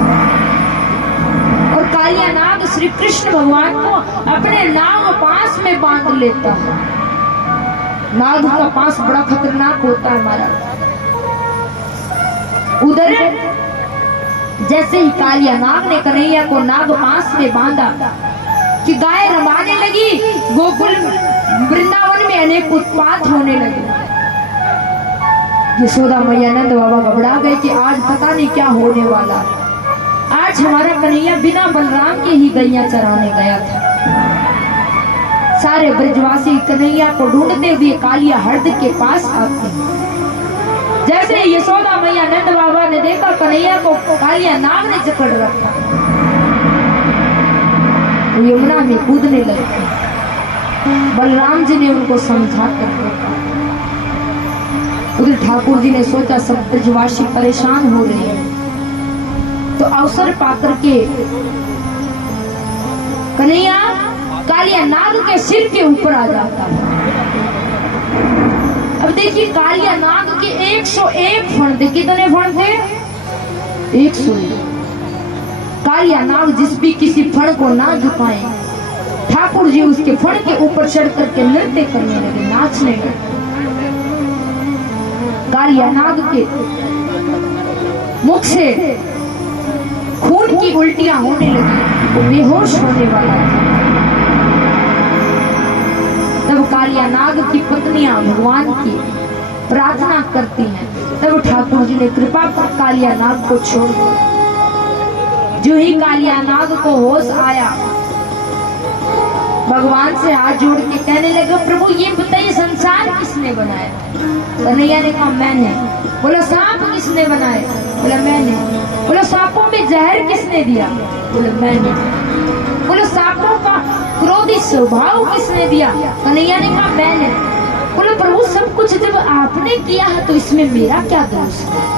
और कालिया नाग श्री कृष्ण भगवान को अपने नाग पास में बांध लेता है। नाग का पास बड़ा खतरनाक होता है महाराज। उधर जैसे ही कालिया नाग ने कन्हैया को नाग पास में बांधा कि गाय रमाने लगी, गोकुल वृंदावन में अनेक उत्पात होने लगे। यशोदा मैया नंद बाबा घबरा गए कि आज पता नहीं क्या होने वाला। आज हमारा कन्हैया बिना बलराम के ही गैया चराने गया था। सारे ब्रजवासी कन्हैया को ढूंढते हुए कालिया हर्द के पास आते हैं। जैसे यशोदा मैया नंद बाबा ने देखा कन्हैया को कालिया नाग ने जकड़ रखा, यमुना में कूदने लगे। बलराम जी ने उनको समझा कर रोका। उधर ठाकुर जी ने सोचा सब ब्रजवासी परेशान हो रहे हैं, तो अवसर पाकर के कन्हैया कालिया नाग के सिर के ऊपर आ जाता है। अब देखिए, कालिया नाग के 101 फण थे। कितने फण थे? 101। कालिया नाग जिस भी किसी फण को ना झुकाए, ठाकुर जी उसके फण के ऊपर चढ़ करके नृत्य करने लगे, नाचने लगे। कालिया नाग के मुख से खून की उल्टियां होने लगी, वो बेहोश होने वाला था। तब कालिया नाग की पत्नियां भगवान की प्रार्थना करती हैं। तब ठाकुर जी ने कृपा कर कालिया नाग को छोड़ दिया। जो ही कालिया नाग को होश आया, भगवान से हाथ जोड़ के कहने लगा, प्रभु ये बताइए संसार किसने बनाया? कन्हैया ने कहा मैंने। बोला सांप किसने बनाए? बोला मैंने। बोला सांपों में जहर किसने दिया? बोला मैंने। बोला सांपों का क्रोधी स्वभाव किसने दिया? कन्हैया ने कहा मैंने। बोला प्रभु सब कुछ जब आपने किया है तो इसमें मेरा क्या दोष है?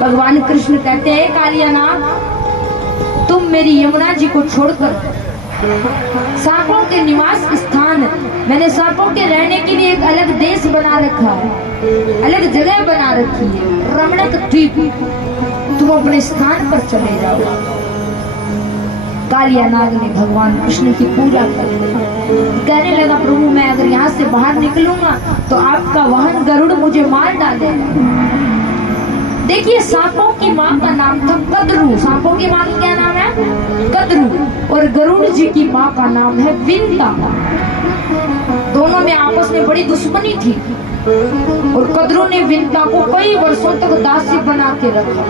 भगवान कृष्ण कहते हैं, कालिया नाग तुम मेरी यमुना जी को छोड़कर सांपों के निवास स्थान, मैंने सांपों के रहने के लिए एक अलग देश बना रखा है, अलग जगह बना रखी है, रमणक द्वीप, तुम अपने स्थान पर चले जाओ। कालिया नाग ने भगवान कृष्ण की पूजा कर ली। कहने लगा प्रभु मैं अगर यहाँ से बाहर निकलूंगा तो आपका वाहन गरुड़ मुझे मार डालेगा। देखिए सांपों की माँ का नाम था कद्रू। सांपों की माँ का क्या नाम है? कद्रू। और गरुड़ जी की माँ का नाम है विंता। दोनों में आपस में बड़ी दुश्मनी थी और कद्रू ने विंता को कई वर्षों तक दासी बना के रखा।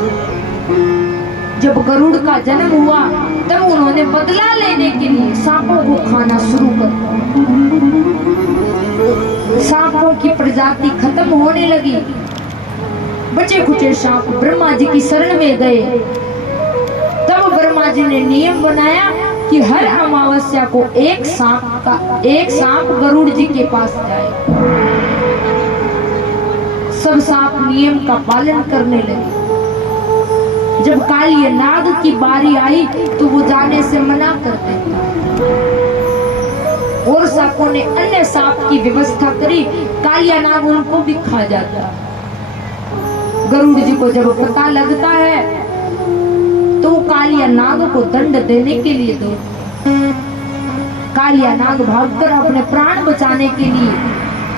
जब गरुड़ का जन्म हुआ तब उन्होंने बदला लेने के लिए सांपों को खाना शुरू कर दिया। सांपों की प्रजाति खत्म होने लगी। बचे खुचे सांप ब्रह्मा जी की शरण में गए। तब ब्रह्मा जी ने नियम बनाया कि हर अमावस्या को एक सांप गरुड़ जी के पास जाए। सब सांप नियम का पालन करने लगे। जब काली नाग की बारी आई तो वो जाने से मना कर देता और सांपों ने अन्य सांप की व्यवस्था करी। कालिया नाग उनको भी खा जाता। गरुड़ जी को जब पता लगता है तो कालिया नाग को दंड देने के लिए दो। कालिया नाग भागकर अपने प्राण बचाने के लिए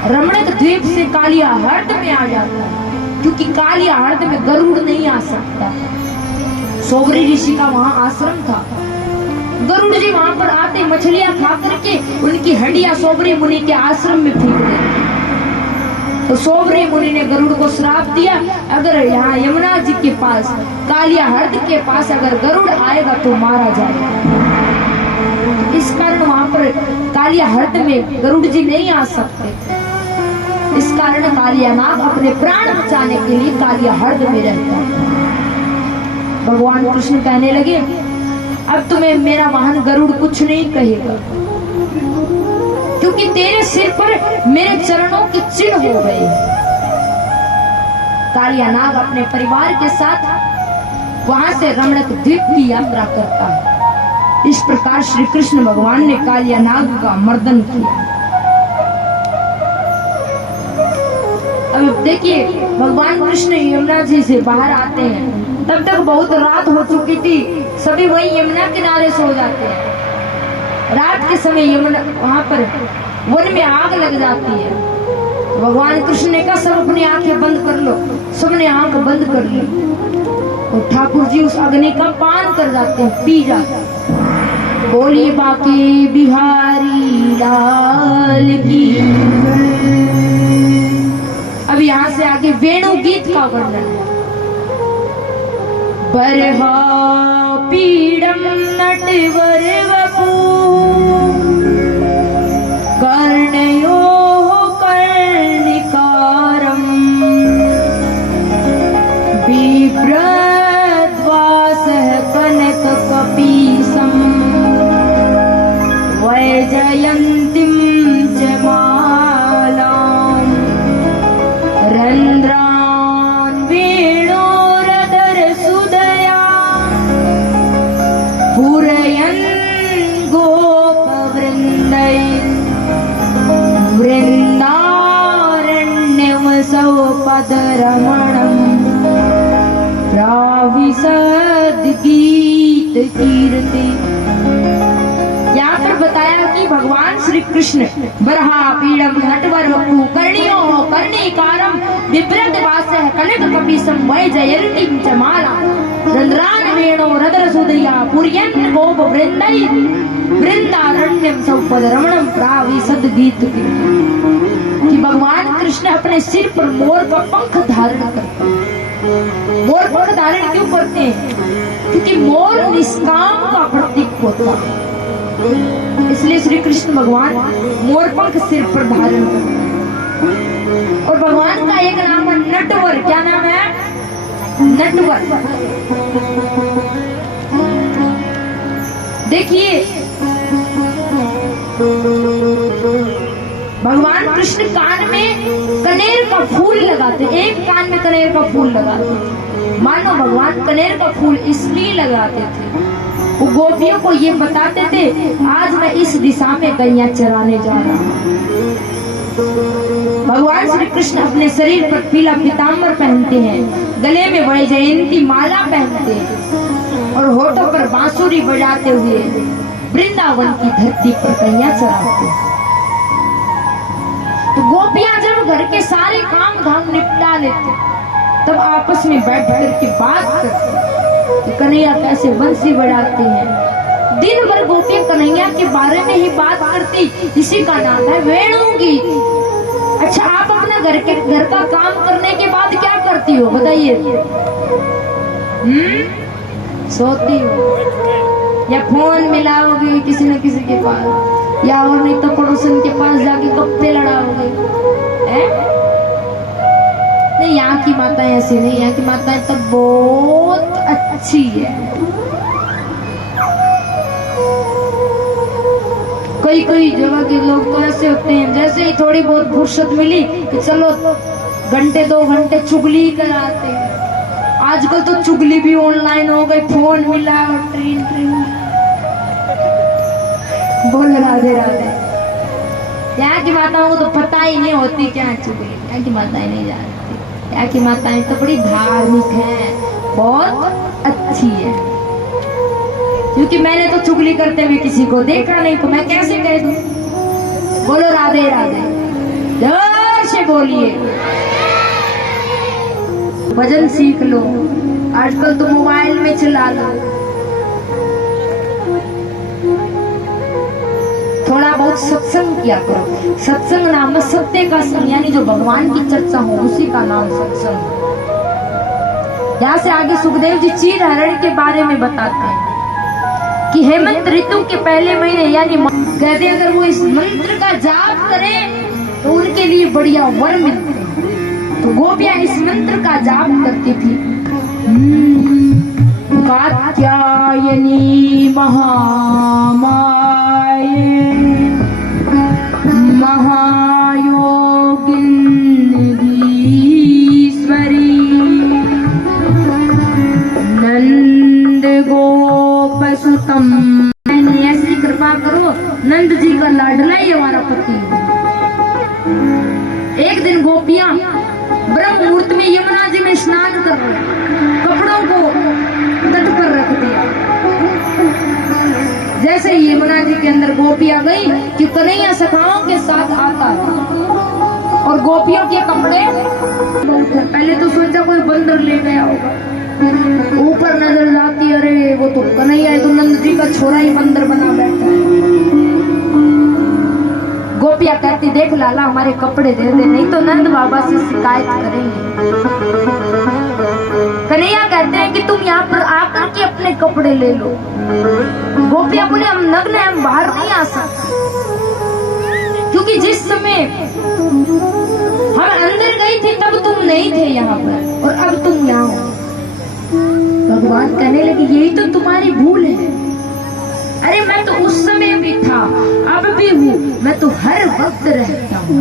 रमणक द्वीप से कालिया हर्द में आ जाता है, क्योंकि कालिया हर्द में गरुड़ नहीं आ सकता। सोबरी ऋषि का वहां आश्रम था। गरुड़ जी वहां पर आते मछलियां खा करके उनकी हड्डियां सोबरी मुनि के आश्रम में फेंक देते। तो सोबरी मुनि ने गरुड़ को श्राप दिया, अगर यहाँ यमुना जी के पास कालिया हर्द के पास अगर गरुड़ आएगा तो मारा जाएगा। इस कारण वहां पर कालिया हर्द में गरुड़ जी नहीं आ सकते। इस कारण कालिया नाग अपने प्राण बचाने के लिए कालिया हर्द में रहता है। भगवान कृष्ण कहने लगे, अब तुम्हें मेरा वाहन गरुड़ कुछ नहीं कहेगा, क्योंकि तेरे सिर पर मेरे चरणों के चिन्ह हो गए। कालिया नाग अपने परिवार के साथ वहां से रमणक द्वीप की यात्रा करता है। इस प्रकार श्री कृष्ण भगवान ने कालिया नाग का मर्दन किया। अब देखिए, भगवान कृष्ण यमुना जी से बाहर आते हैं। तब तक बहुत रात हो चुकी थी। सभी वही यमुना किनारे सो जाते हैं। रात के समय यमुना वहां पर वन में आग लग जाती है। भगवान कृष्ण ने कहा, सब अपनी आंखें बंद कर लो। सबने आंख बंद कर ली और ठाकुर जी उस अग्नि का पान कर जाते हैं, पी जाते हैं। बोलिए बाकी बिहारी लाल की। अब यहाँ से आगे वेणु गीत का वर्णन है। बरहा पीड़म नटवर वपू कर्णयो कर्णिकारम बिभ्रद्वासः कनक कपीसम वैजयन्तीं च मालां रन्ध्रान् वेणोरधर सुदया पूरयन् गोपवृन्दै वृन्दारण्यमसौ पदरमणम् प्राविशद गीत कीर्ति। यहाँ पर बताया कि भगवान श्री कृष्ण बरहा पीड़म नटवर वपु कर्णियो कर्णिकारम बिभ्रद्वासः कनक कपीसम वैजयन्तीं च माला रन्ध्रान् वेणो रदर सुदया पूरयन् गोप वृन्दै वृन्दारण्यम सौपदरमणम प्राविशद गीत कि भगवान कृष्ण अपने सिर पर मोर का पंख धारण करते हैं। मोर पंख धारण क्यों करते हैं? क्योंकि मोर निष्काम का प्रतीक होता है, इसलिए श्री कृष्ण भगवान मोर पंख सिर पर धारण करते हैं। और भगवान का एक नाम है नटवर। क्या नाम है? नटवर। देखिए, भगवान कृष्ण कान में कनेर का फूल लगाते। एक कान में कनेर का फूल लगाते। मानो भगवान कनेर का फूल इसलिए लगाते थे, वो गोपियों को ये बताते थे, आज मैं इस दिशा में गैया चराने जा रहा हूँ। भगवान श्री कृष्ण अपने शरीर पर पीला पीताम्बर पहनते हैं, गले में वैजयंती माला पहनते हैं और होठों पर बांसुरी बजाते हुए वृंदावन की धरती पर गैया चराते हैं। तो गोपियां जब घर के सारे काम धाम निपटा लेते तब आपस में बैठ करके बात करते कि कन्हैया कैसे बंसी बजाते हैं, दिन भर गोपी कन्हैया के बारे में ही बात करती, इसी का नाम है वेणुगीत। अच्छा, आप अपना घर का काम करने के बाद क्या करती हो बताइए? सोती हो या फोन मिलाओगे किसी न किसी के पास, या और नहीं तो पड़ोसन के पास जाके गप्पे लड़ाओगे? नहीं, यहाँ की माताएं ऐसी नहीं, यहाँ की माताएं तो बहुत अच्छी है। कोई जगह के लोग तो ऐसे होते हैं, जैसे ही थोड़ी बहुत फुर्सत मिली कि चलो घंटे 2 घंटे चुगली कराते हैं। आजकल तो चुगली भी ऑनलाइन हो गई, फोन मिला और ट्रेन बोल राधे राधे। यहाँ की माताओं को तो पता ही नहीं होती क्या चुगली, यहाँ की माताएं नहीं जानती। यहाँ की माताएं तो बड़ी धार्मिक है, बहुत अच्छी है। क्योंकि मैंने तो चुगली करते हुए किसी को देखा नहीं, तो मैं कैसे कह दूं? बोलो राधे राधे, जोर से बोलिए। भजन सीख लो, आजकल तो मोबाइल में चला लो। थोड़ा बहुत सत्संग किया करो। सत्संग नाम में सत्य का संग, यानी जो भगवान की चर्चा हो उसी का नाम सत्संग। यहाँ से आगे सुखदेव जी चीर हरण के बारे में बताते हैं कि हेमंत ऋतु के पहले महीने, यानी कहते हैं अगर वो इस मंत्र का जाप करें तो उनके लिए बढ़िया वर मिलते हैं। तो गोपियां इस मंत्र का जाप करती थी। कात्यायनी महामाये महायोगिनीश्वरी नंद गोपसुतम। ऐसी कृपा करो, नंद जी का लाडला ही हमारा पति। एक दिन गोपियां ब्रह्म मुहूर्त में यमुना जी में स्नान कर रहे, कपड़ों को तट पर रख दिया। जैसे यमुना जी के अंदर गोपियां गई कि कन्हैया सखाओं के साथ आता है और गोपियों के कपड़े पहले तो सोचा कोई बंदर ले गया होगा, ऊपर नजर जाती, अरे वो तो कन्हैया है, तो नंद जी का छोरा ही बंदर बना बैठा है। गोपिया कहती देख लाला हमारे कपड़े दे दे, नहीं तो नंद बाबा से शिकायत करेंगे। कन्हैया कहते हैं कि तुम यहाँ पर आकर के अपने कपड़े ले लो। गोपिया बोले हम नग्न हैं, हम बाहर नहीं आ सकते, क्योंकि जिस समय हम अंदर गई थी तब तुम नहीं थे यहाँ पर और अब तुम यहाँ हो। भगवान कहने लगे यही तो तुम्हारी भूल है। अरे मैं तो उस समय भी था, अब भी हूँ, मैं तो हर वक्त रहता हूँ।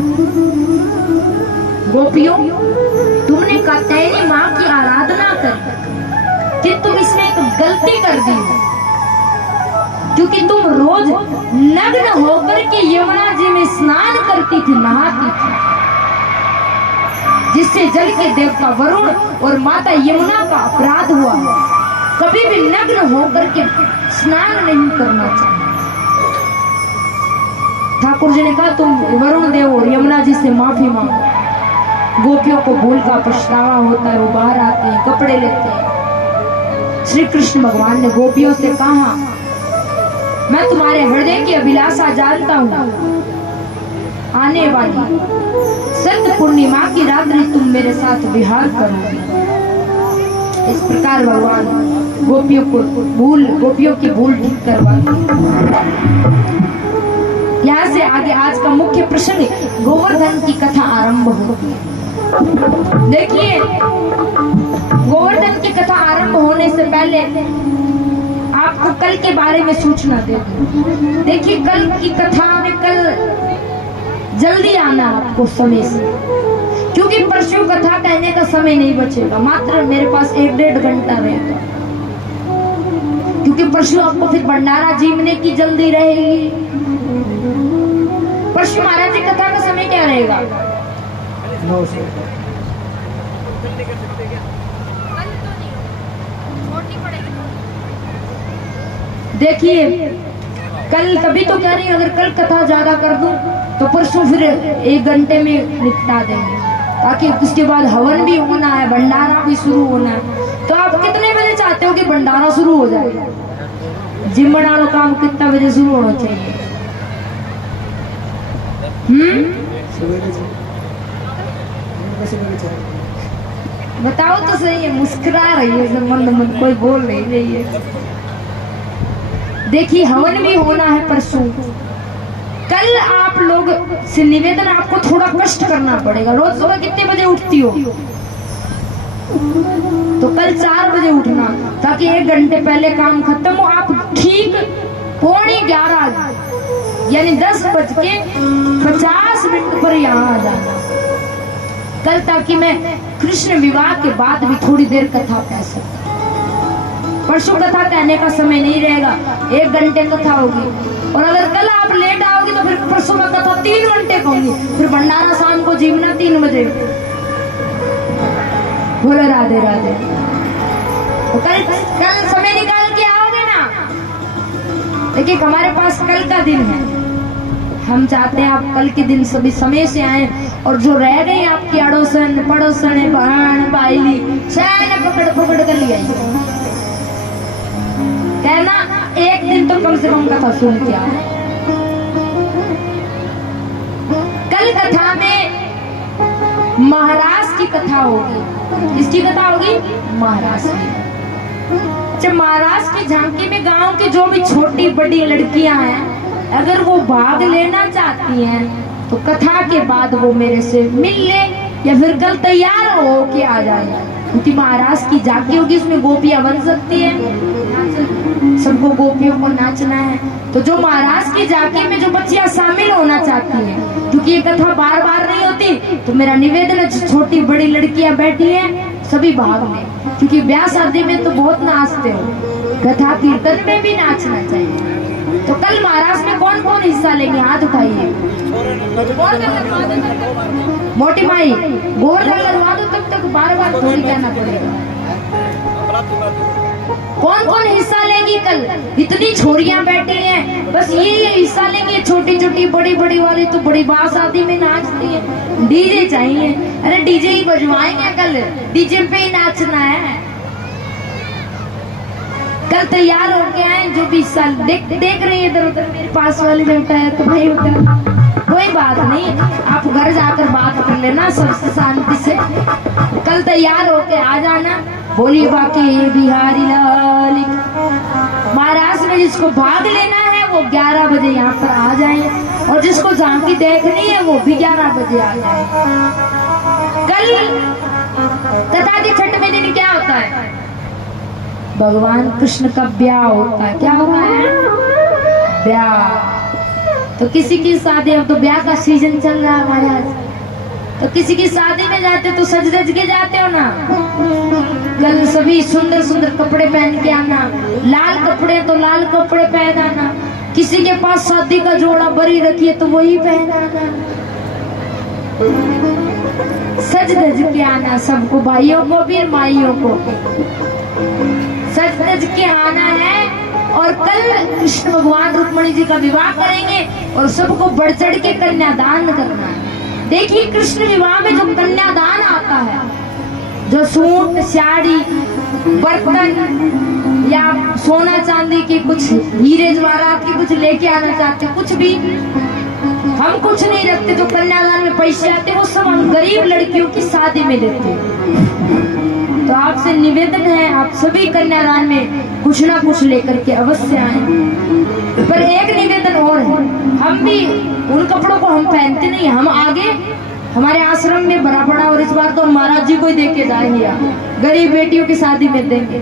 गोपियों, तुमने कात्यायनी माँ की आराधना कर, कि तुम इसमें एक गलती कर दी, क्योंकि तुम रोज नग्न होकर के यमुना जी में स्नान करती थी, नहाती थी, जिससे जल के देवता वरुण और माता यमुना का अपराध हुआ। कभी भी नग्न होकर के स्नान नहीं करना चाहिए। ठाकुर जी ने कहा तुम वरुण देव और यमुना जी से माफी मांगो। गोपियों को भूल का पछतावा होता है, वो बाहर आते हैं, कपड़े लेते हैं। श्री कृष्ण भगवान ने गोपियों से कहा मैं तुम्हारे हृदय की अभिलाषा जानता हूँ, आने वाली सत्य पूर्णिमा की रात्रि तुम मेरे साथ विहार करोगे। इस प्रकार भगवान गोपियों की भूल ठीक करवाते। यहाँ से आगे आज का मुख्य प्रसंग गोवर्धन की कथा आरंभ होती है। देखिए, गोवर्धन की कथा आरंभ होने से पहले आपको कल के बारे में सूचना दे दूं। देखिए, कल की कथा में कल जल्दी आना आपको समय से, क्योंकि परसों कथा कहने का समय नहीं बचेगा, मात्र मेरे पास 1-1.5 घंटा रहेगा, क्योंकि परसों आपको फिर भंडारा जीवने की जल्दी रहेगी। परसों महाराज जी कथा का समय क्या रहेगा? 9 से। देखिए, कल कभी तो कह रही अगर कल कथा ज्यादा कर दूं तो परसों फिर 1 घंटे में निपटा देंगे, ताकि उसके बाद हवन भी होना है, भंडारा भी शुरू होना है। तो आप कितने बजे चाहते हो कि भंडारा शुरू हो जाए? जिमण वाला काम कितना बजे शुरू होना चाहिए? सवेरे चाहिए। बताओ तो सही है, मुस्कुरा रही है सब, मन मन कोई बोल नहीं रही है। देखिए हवन भी होना है परसों। कल आप लोग से निवेदन, आपको थोड़ा कष्ट करना पड़ेगा। रोज सुबह कितने बजे उठती हो? तो कल 4 बजे उठना, ताकि 1 घंटे पहले काम खत्म हो। आप ठीक 11:15 यानी 10:50 पर यहाँ आ जाना कल, ताकि मैं कृष्ण विवाह के बाद भी थोड़ी देर कथा कह सकूं। परसों कथा कहने का समय नहीं रहेगा, 1 घंटे कथा होगी। और अगर कल आप लेट आओगे तो फिर परसों में कथा 3 घंटे कहूंगी, फिर भंडारा शाम को जीवना 3 बजे। बोलो राधे राधे। तो कल समय निकाल के आओगे ना। देखिए हमारे पास कल का दिन है, हम चाहते हैं आप कल के दिन सभी समय से आए, और जो रह गए आपकी अड़ोसन पड़ोसन बहन भाईली चैन पकड़ पकड़ कर ले आइए। कहना 1 दिन तो कम से कम कथा सुन के आओ। कल कथा में महाराज की कथा होगी। इसकी कथा होगी महाराज की। जब महाराज की झांकी में गांव की जो भी छोटी बड़ी लड़कियां हैं, अगर वो भाग लेना चाहती हैं तो कथा के बाद वो मेरे से मिल ले, या फिर कल तैयार हो के आ जाए, क्योंकि महाराज की झांकी होगी, उसमें गोपियां बन सकती हैं, सबको गोपियों को नाचना है। तो जो महाराज की झांकी में जो बच्चियां शामिल होना चाहती हैं, क्योंकि ये कथा बार बार नहीं होती, तो मेरा निवेदन है जो छोटी बड़ी लड़कियां बैठी हैं सभी भाग में, क्योंकि ब्याह शादी में तो बहुत नाचते हो, कथा कीर्तन में भी नाचना चाहिए। तो कल महाराज में कौन कौन हिस्सा लेंगे? हाथ उठाइए। मोटी माई गोर लगवा दो, तब तक बार बार थोड़ी कहना पड़ेगा। कौन कौन हिस्सा लेंगी कल? इतनी छोरियां बैठी हैं, बस ये हिस्सा लेंगे। छोटी छोटी बड़ी बड़ी वाली तो बड़ी बात शादी में नाचती है। डीजे चाहिए, अरे डीजे ही बजवाएंगे कल, डीजे पे ही नाचना है। कल तैयार होके आए, जो भी हिस्सा देख रही है इधर उधर, मेरे पास वाले बैठा है तो भाई उधर कोई बात नहीं, आप घर जाकर बात कर लेना सबसे शांति से। कल तैयार होके आ जाना। बोलिए बाकी बिहारी लाल। महाराज में जिसको भाग लेना है वो 11 बजे यहाँ पर आ जाए, और जिसको झांकी देखनी है वो भी 11 बजे आ जाए। कल कथा के छठवें दिन क्या होता है? भगवान कृष्ण का ब्याह होता है। क्या होता है? ब्याह। तो किसी की शादी, अब तो ब्याह का सीजन चल रहा है हमारे यहाँ, तो किसी की शादी में जाते तो सज धज के जाते हो ना। कल सभी सुंदर सुंदर कपड़े पहन के आना, लाल कपड़े तो लाल कपड़े पहन आना। किसी के पास शादी का जोड़ा बरी रखी है तो वही पहन आना। सज धज के आना, सबको, भाइयों को भी माइयों को सज धज के आना है। और कल कृष्ण भगवान रुक्मणी जी का विवाह करेंगे और सबको बढ़ चढ़ के कन्यादान करना है। देखिए कृष्ण विवाह में जो कन्यादान आता है, जो सूट साड़ी बर्तन या सोना चांदी के कुछ हीरे जवाहरात के कुछ लेके आना चाहते, कुछ भी हम कुछ नहीं रखते। जो कन्यादान में पैसे आते वो सब हम गरीब लड़कियों की शादी में देते हैं। तो आपसे निवेदन है, आप सभी कन्यादान में कुछ ना कुछ लेकर के अवश्य आए। पर एक निवेदन और है, हम भी उन कपड़ों को हम पहनते नहीं, हम आगे हमारे आश्रम में बड़ा बड़ा, और इस बार तो महाराज जी को ही दे के जाएंगे, गरीब बेटियों की शादी में देंगे।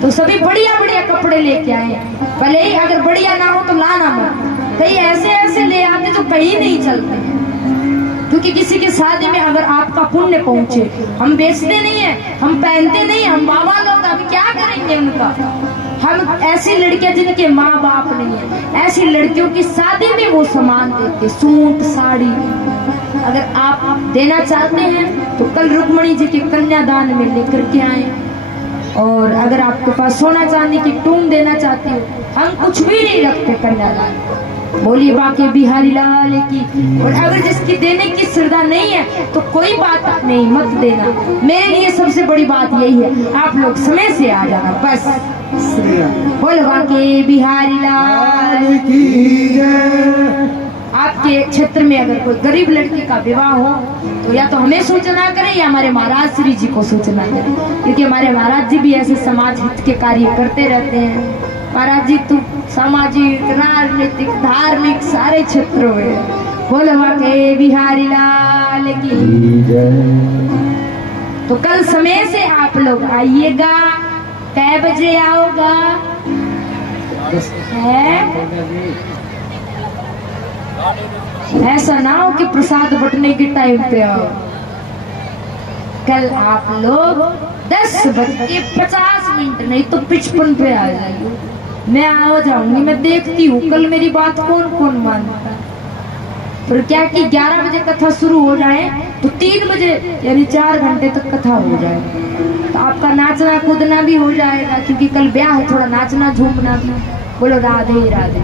तो सभी बढ़िया बढ़िया कपड़े लेके आए। भले ही अगर बढ़िया ना हो तो लाना मत, कहीं ऐसे ऐसे ले आते जो कहीं नहीं चलते, क्योंकि किसी की शादी में अगर आपका पुण्य पहुंचे, हम बेचते नहीं है, हम पहनते नहीं, हम बाबा लोग, हम क्या करेंगे उनका। हम ऐसी लड़कियां जिनके माँ बाप नहीं है, ऐसी लड़कियों की शादी में वो सामान देते, सूट साड़ी। अगर आप देना चाहते हैं तो कल रुक्मणी जी के कन्यादान में लेकर के आए। और अगर आपके पास सोना चांदी की टूम देना चाहती हो, हम कुछ भी नहीं रखते कन्यादान। बोलिए बाके बिहारी लाल की। और अगर जिसकी देने की श्रद्धा नहीं है तो कोई बात नहीं, मत देना। मेरे लिए सबसे बड़ी बात यही है, आप लोग समय से आ जाना बस। बोल बाके बिहारी लाल की जय। आपके क्षेत्र में अगर कोई गरीब लड़की का विवाह हो तो या तो हमें सूचना करें या हमारे महाराज श्री जी को सूचना करें, क्योंकि हमारे महाराज जी भी ऐसे समाज हित के कार्य करते रहते हैं। महाराज जी तो सामाजिक, राजनीतिक, धार्मिक सारे क्षेत्रों में। बोलो बाके बिहारी लाल की। तो कल समय से आप लोग आइएगा। कै बजे आओगा है? ऐसा ना हो कि प्रसाद बंटने के टाइम पे आओ। कल आप लोग 10:50 नहीं तो 55 पे आ जाइए। मैं आ जाऊंगी, मैं देखती हूँ कल मेरी बात कौन कौन मानता। पर क्या कि 11 बजे कथा शुरू हो जाए तो 3 बजे यानी 4 घंटे तक कथा हो जाए, तो आपका नाचना कूदना भी हो जाएगा, क्योंकि कल ब्याह है, थोड़ा नाचना झूमना भी। बोलो राधे राधे,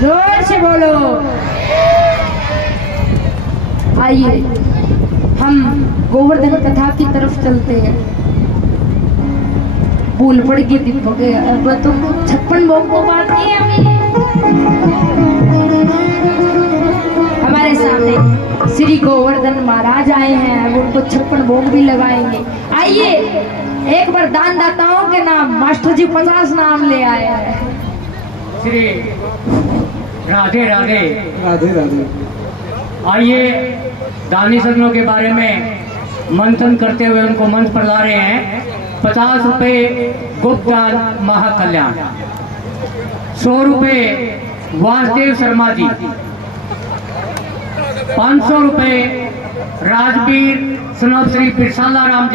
जोर से बोलो। आइए हम गोवर्धन कथा की तरफ चलते हैं। भूल पड़ गई दीपक, अब तो 56 भोग को बात की अभी। हमारे सामने श्री गोवर्धन महाराज आए हैं, अब उनको 56 भोग भी लगाएंगे। आइए एक बार दान दाताओं के नाम मास्टर जी 50 नाम ले आए हैं। श्री राधे राधे। राधे राधे। आइए दानी सज्जनों के बारे में मंथन करते हुए उनको मंच पर ला रहे हैं। 50 रुपये गुप्त दान महाकल्याण, 100 रुपये वासुदेव शर्मा जी, 500 रुपये राजवीर स्नोब श्री पिरसाला राम जी।